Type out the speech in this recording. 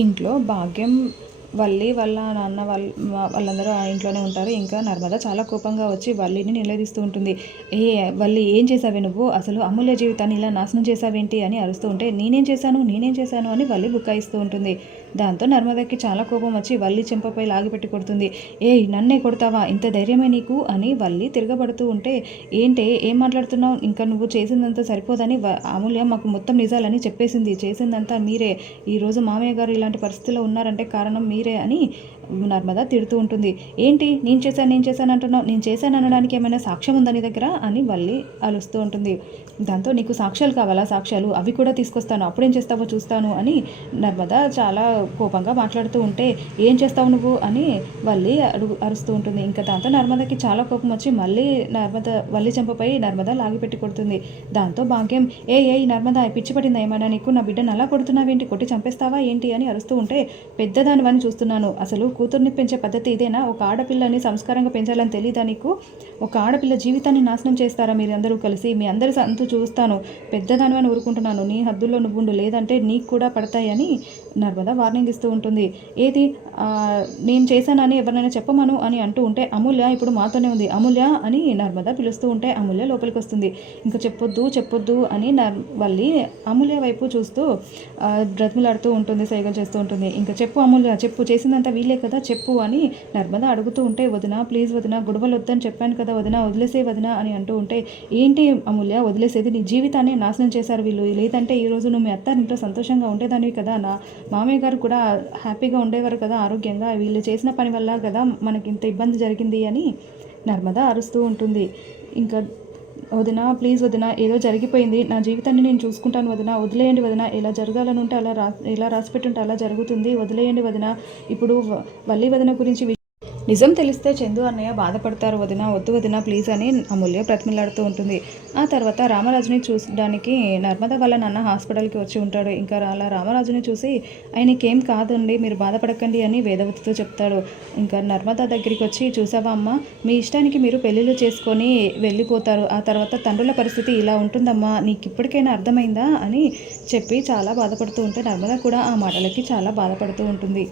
ఇంట్లో భాగ్యం, వల్లి వాళ్ళ నాన్న వాళ్ళందరూ ఆ ఇంట్లోనే ఉంటారు. ఇంకా నర్మద చాలా కోపంగా వచ్చి వల్లిని నిలదీస్తూ ఉంటుంది. ఏ వల్లి, ఏం చేసావే నువ్వు? అసలు అమూల్య జీవితాన్ని ఇలా నాశనం చేసావేంటి అని అరుస్తూ ఉంటే, నేనేం చేశాను అని వల్లి బుకాయిస్తూ ఉంటుంది. దాంతో నర్మదకి చాలా కోపం వచ్చి వల్లి చెంపపై లాగిపెట్టి కొడుతుంది. ఏయ్, నన్నే కొడతావా? ఇంత ధైర్యమే నీకు అని వల్లి తిరగబడుతూ ఉంటే, ఏంటే ఏం మాట్లాడుతున్నావు? ఇంకా నువ్వు చేసిందంతా సరిపోదని అమూల్య మాకు మొత్తం నిజాలని చెప్పేసింది. చేసిందంతా మీరే. ఈరోజు మామయ్య గారు ఇలాంటి పరిస్థితిలో ఉన్నారంటే కారణం మీరే అని నర్మద తిడుతూ ఉంటుంది. ఏంటి నేను చేశాను అంటున్నావు? నేను చేశాను అనడానికి ఏమైనా సాక్ష్యం ఉందా నీ దగ్గర అని వల్లి అలుస్తూ ఉంటుంది. దాంతో నీకు సాక్ష్యాలు కావాలా? సాక్ష్యాలు అవి కూడా తీసుకొస్తాను, అప్పుడేం చేస్తావో చూస్తాను అని నర్మద చాలా కోపంగా మాట్లాడుతూ ఉంటే, ఏం చేస్తావు నువ్వు అని వల్లి అరుస్తూ ఉంటుంది. ఇంకా దాంతో నర్మదకి చాలా కోపం వచ్చి మళ్ళీ వల్లి చెంపపై నర్మద లాగిపెట్టి కొడుతుంది. దాంతో భాగ్యం, ఏ నర్మద, పిచ్చి పట్టిందా ఏమైనా నీకు? నా బిడ్డను అలా కొడుతున్నావేంటి? కొట్టి చంపేస్తావా ఏంటి అని అరుస్తూ ఉంటే, పెద్దదానివని చూస్తున్నాను, అసలు కూతుర్ని పెంచే పద్ధతి ఇదేనా? ఒక ఆడపిల్లని సంస్కారంగా పెంచాలని తెలీదా నీకు? ఒక ఆడపిల్ల జీవితాన్ని నాశనం చేస్తారా మీరందరూ కలిసి? మీ అందరి సంతు చూస్తాను, పెద్దదానివని ఊరుకుంటున్నాను, నీ హద్దుల్లో నువ్వుండు, లేదంటే నీకు కూడా పడతాయని నర్మద వార్నింగ్ ఇస్తూ ఉంటుంది. ఏది నేను చేశానని ఎవరినైనా చెప్పమను అని అంటూ ఉంటే, అమూల్య ఇప్పుడు మాతోనే ఉంది, అమూల్య అని నర్మద పిలుస్తూ ఉంటే అమూల్య లోపలికి వస్తుంది. ఇంకా చెప్పొద్దు అని వల్లి అమూల్య వైపు చూస్తూ బ్రతిమలాడుతూ ఉంటుంది, సైగలు చేస్తూ ఉంటుంది. ఇంకా చెప్పు అమూల్య, చెప్పు, చేసిందంతా వీలే కదా, చెప్పు అని నర్మద అడుగుతూ ఉంటే, వదిన ప్లీజ్ వదిన, గొడవలు వద్దని చెప్పాను కదా వదిన, వదిలేసే వదిన అని అంటూ ఉంటే, ఏంటి అమూల్య వదిలేసేది? నీ జీవితాన్ని నాశనం చేశారు వీళ్ళు. లేదంటే ఈరోజు నువ్వు మీ అత్తారింట్లో సంతోషంగా ఉండేదానివి కదా, నా మామయ్య గారు కూడా హ్యాపీగా ఉండేవారు కదా ఆరోగ్యంగా. వీళ్ళు చేసిన పని వల్ల కదా మనకి ఇంత ఇబ్బంది జరిగింది అని నర్మద అరుస్తూ ఉంటుంది. ఇంకా వదిన ప్లీజ్ వదిన, ఏదో జరిగిపోయింది, నా జీవితాన్ని నేను చూసుకుంటాను వదిన, వదిలేయండి వదిన, ఎలా జరగాలని ఉంటే ఎలా రాసిపెట్టుంటే అలా జరుగుతుంది, వదిలేయండి వదిన. ఇప్పుడు వల్లి వదిన గురించి నిజం తెలిస్తే చందు అన్నయ్య బాధపడతారు వదిన, వద్దు వదిన ప్లీజ్ అని అమూల్య బ్రతిమిలాడుతూ ఉంటుంది. ఆ తర్వాత రామరాజుని చూసడానికి నర్మద వాళ్ళ నాన్న హాస్పిటల్కి వచ్చి ఉంటాడు. ఇంకా అలా రామరాజుని చూసి, ఆయనకేం కాదండి, మీరు బాధపడకండి అని వేదవతితో చెప్తాడు. ఇంకా నర్మద దగ్గరికి వచ్చి, చూసావా అమ్మ, మీ ఇష్టానికి మీరు పెళ్ళిళ్ళు చేసుకొని వెళ్ళిపోతారు, ఆ తర్వాత తండ్రుల పరిస్థితి ఇలా ఉంటుందమ్మా, నీకు ఇప్పటికైనా అర్థమైందా అని చెప్పి చాలా బాధపడుతూ ఉంటే నర్మద కూడా ఆ మాటలకి చాలా బాధపడుతూ ఉంటుంది.